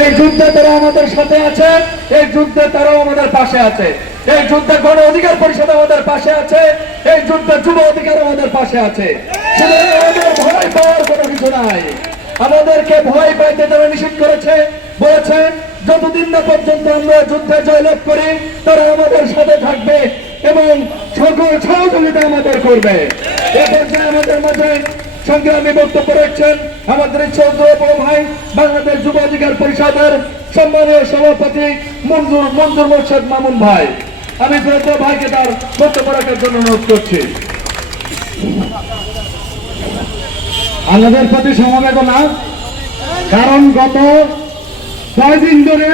এই যুদ্ধে তারা আমাদের সাথে আছে, এই যুদ্ধে তারাও আমাদের পাশে আছে। এই যুদ্ধে গণ অধিকার পরিষদ আমাদের পাশে আছে, এই যুদ্ধে যুব অধিকার আমাদের পাশে আছে। ভয় পাওয়ার কোনো কিছু নাই। আমাদেরকে ভয় পাইতে তারা নিষেধ করেছে বলেছেন যতদিন না পর্যন্ত আমরা যুদ্ধে জয়লাভ করি, তারা আমাদের সাথে থাকবে এবং সকল সহযোগিতা আমাদের করবে। এ পর্যায়ে আমাদের মাঝে সংগ্রামী বক্তব্য রাখছেন আমাদের চৌধুরী বড় ভাই বাংলাদেশ যুব অধিকার পরিষদের সম্মানীয় সভাপতি মঞ্জুর মঞ্জুর মোর্শেদ মামুন ভাই। আমি চৌধুরী ভাইকে তার বক্তব্য রাখার জন্য অনুরোধ করছি। আমাদের প্রতি সমবেদনা, কারণ গত ছয় দিন ধরে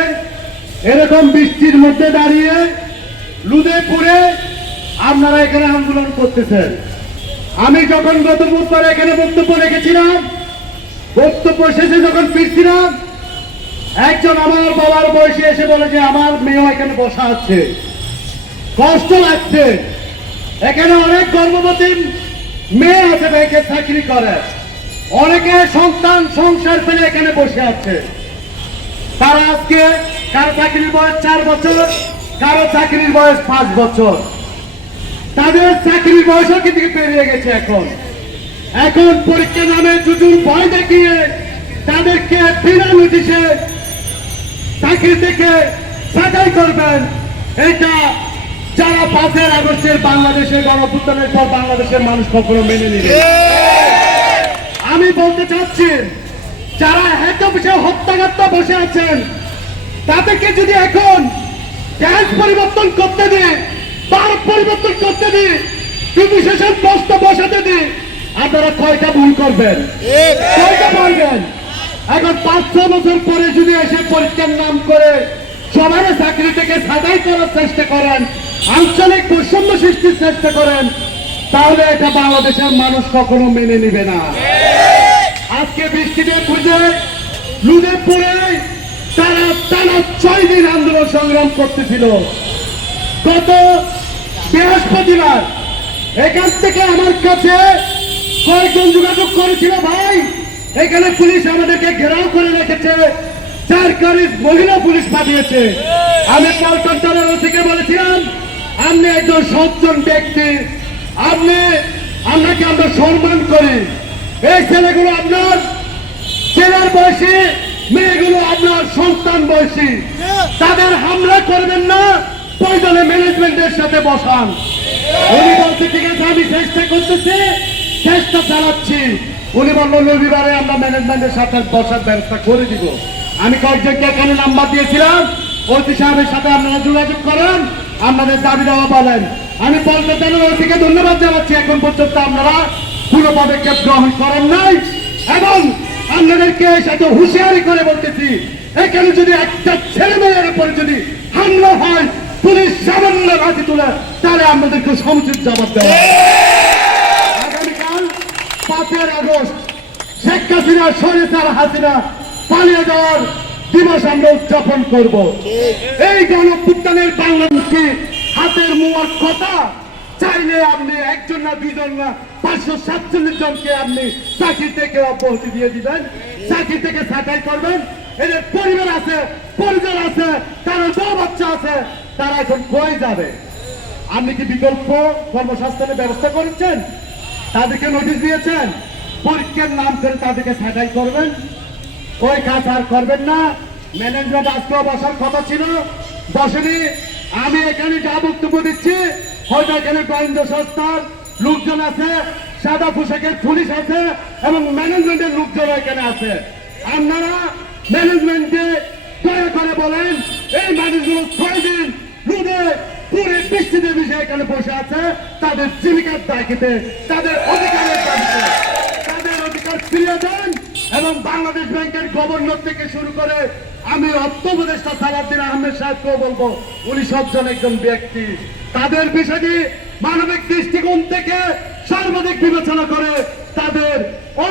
এরকম বৃষ্টির মধ্যে দাঁড়িয়ে লুদেপুরে আপনারা এখানে আন্দোলন করতেছেন। আমি যখন গত বুধবার এখানে বক্তব্য রেখেছিলাম বক্তব্য শেষে যখন ফিরছিলাম, একজন আমার বাবার বয়সে এসে বলে যে, আমার মেয়েও এখানে বসা আছে। কষ্ট লাগছে। এখানে অনেক গর্ভবতী মেয়ে আছে ব্যাংকে চাকরি করে। অনেকে সন্তান সংসার ফেলে এখানে বসে আছে। তারা আজকে কারও চাকরির বয়স চার বছর, কারও চাকরির বয়স পাঁচ বছর। তাদের চাকরির বয়সও কিন্তু পেরিয়ে গেছে এখন। এখন পরীক্ষা নামে জুজুর ভয় দেখিয়ে তাদেরকে বিনা নোটিশে চাকরি থেকে সাজাই করবেন। এটা যারা পাঁচের আগস্টের বাংলাদেশের গণপুত্তনের পর বাংলাদেশের মানুষ কখনো মেনে নিবে আমি বলতে চাচ্ছি, যারা হেড অফিসে হত্যাকর্তা বসে আছেন, তাদেরকে যদি এখন গ্যাস পরিবর্তন করতে দিই বার পরিবর্তন করতে দিই বিশেষণ পোস্ট বসাতে দিই আপনারা কয়টা ভুল করবেন? কয়টা পারবেন? এখন পাঁচ ছ বছর পরে যদি এসে পরীক্ষার নাম করে সবার চাকরি থেকে ছাঁটাই করার চেষ্টা করেন আঞ্চলিক বৈষম্য সৃষ্টির চেষ্টা করেন তাহলে এটা বাংলাদেশের মানুষ কখনো মেনে নেবে না। আজকে বৃষ্টিতে খুঁজে লুদে পড়ে তারা টানা ছয় দিন আন্দোলন সংগ্রাম করতেছিল। গত বৃহস্পতিবার এখান থেকে আমার কাছে কয়েকজন যোগাযোগ করেছিল ভাই। এখানে পুলিশ আমাদেরকে ঘেরাও করে রেখেছে। চার গাড়ি মহিলা পুলিশ পাঠিয়েছে। আমি পল্টন থানার থেকে বলেছিলাম, আপনি একজন সজ্জন ব্যক্তি। আপনি, আপনাকে আমরা সম্মান করি। এই ছেলেগুলো আপনার ছেলের বয়সী, মেয়েগুলো আপনার সন্তান বয়সী। তাদের হামলা করবেন না, প্রয়োজনে ম্যানেজমেন্টের সাথে বসান। উনি বলছে, ঠিক আমি চেষ্টা করতেছি। চেষ্টা চালাচ্ছি। উনি বলল, রবিবারে আমরা ম্যানেজমেন্টের সাথে বসার ব্যবস্থা করে দিব। আমি কয়েকজনকে এখানে নাম্বার দিয়েছিলাম। ওসি সাহেবের সাথে আপনারা যোগাযোগ করেন, আপনাদের দাবি দেওয়া বলেন। আমি চাই ওসিকে ধন্যবাদ জানাচ্ছি। এখন পর্যন্ত আপনারা কোনো পদক্ষেপ গ্রহণ করেন নাই। এবং আপনাদেরকে সাথে হুঁশিয়ারি করে বলতেছি, এখানে যদি একটা ছেলে মেয়ের উপরে যদি হামলা হয়, পুলিশ সামান্য লাঠি তুলে, তাহলে আপনাদেরকে সমুচিত জবাব দেওয়া পাঁচের আগস্ট শেখ হাসিনা সরেসার হাসিনা পালিয়ে যাওয়ার দিবস আমরা উদযাপন করব। এই গণপুত্তানের বাংলাদেশকে হাতের মুয়ার কথা চাইলে আপনি একজন না দুইজন না পাঁচশো সাতচল্লিশ জনকে আপনি চাকরি থেকে অব্যাহতি দিয়ে দিবেন। চাকরি থেকে ছাঁটাই করবেন। এদের পরিবার আছে পরিবার আছে তারা বউ বাচ্চা আছে, তারা এখন কই যাবে। আপনি কি বিকল্প কর্মসংস্থানের ব্যবস্থা করেছেন? তাদেরকে নোটিশ দিয়েছেন। পরীক্ষার নাম করে তাদেরকে ছাঁটাই করবেন। ওই কাজ আর করবেন না। ম্যানেজমেন্ট আজকেও বসার কথা ছিল। বসেনি। আমি এখানে যা বক্তব্য দিচ্ছি, হয়তো এখানে গোয়েন্দা সংস্থার লোকজন আছে, সাদা পোশাকের পুলিশ আছে এবং ম্যানেজমেন্টের লোকজন এখানে আছে। আপনারা ম্যানেজমেন্টে দয়া করে বলেন, এই মানুষগুলো ছয় দিন পুরে বৃষ্টিতে বিষয়ে এখানে বসে আছে, তাদের জীবিকার দায়িত্বে, তাদের অধিকারের দাবিতে তাদের অধিকার ফিরিয়ে দেন এবং বাংলাদেশ ব্যাংকের গভর্নর থেকে শুরু করে আমি অর্থ উপদেষ্টা সালাদ্দিন আহমেদ সাহেবকেও বলব, উনি সজ্জন একজন ব্যক্তি। তাদের বিষয়টি মানবিক দৃষ্টিকোণ থেকে সর্বাধিক বিবেচনা করে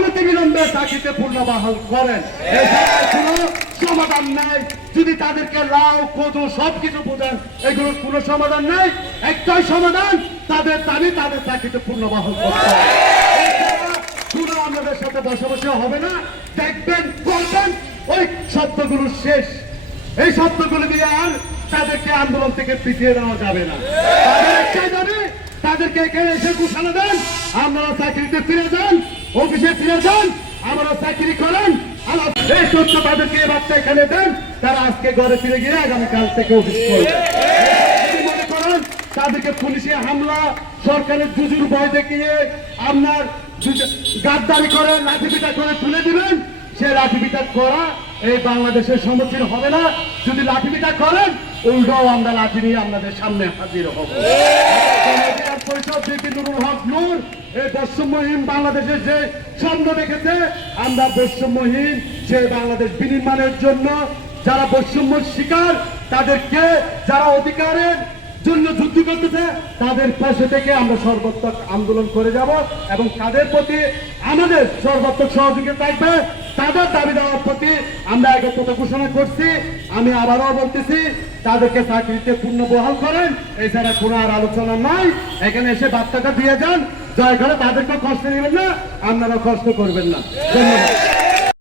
অনতিবিলম্বে চাকরিতে পূর্ণ বাহাল করেন সমাধান নাই। যদি তাদেরকে লাউ সবকিছু এগুলোর কোনো সমাধান নাই। একটাই সমাধান, তাদের দাবি তাদের চাকরিতে শেষ। এই শব্দগুলো দিয়ে আর তাদেরকে আন্দোলন থেকে পিছিয়ে দেওয়া যাবে না। তাদেরকে এখানে এসে ঘোষণা দেন চাকরিতে ফিরে যান। অফিসে ফিরে যান আমরা চাকরি করেন। এই তথ্য তাদেরকে দেন, তারা আজকে ঘরে ফিরে গিয়ে থেকে মনে করেন, তাদেরকে পুলিশে হামলা, সরকারের ভয় দেখিয়ে আপনার করে করে তুলে সে লাঠি পিটা করা এই বাংলাদেশের সম্মুখীন হবে না। যদি লাঠি পিটা করেন উল্টাও আমরা লাঠি নিয়ে আপনাদের সামনে হাজির হব। বৈষম্যহীন সে বাংলাদেশ বিনির্মাণের জন্য যারা বৈষম্য শিকার, তাদেরকে যারা অধিকারের জন্য যুদ্ধ করতেছে, তাদের পাশে থেকে আমরা সর্বাত্মক আন্দোলন করে যাব এবং তাদের প্রতি আমাদের সর্বাত্মক সহযোগিতা থাকবে। তাদের দাবি দেওয়ার প্রতি আমরা একত্রতা ঘোষণা করছি। আমি আবারও বলতেছি তাদেরকে চাকরিতে পূর্ণ বহাল করেন। এছাড়া কোনো আর আলোচনা নাই, এখানে এসে বার্তাটা দিয়ে যান। জয় করে তাদেরকে কষ্ট নেবেন না আপনারা কষ্ট করবেন না। ধন্যবাদ।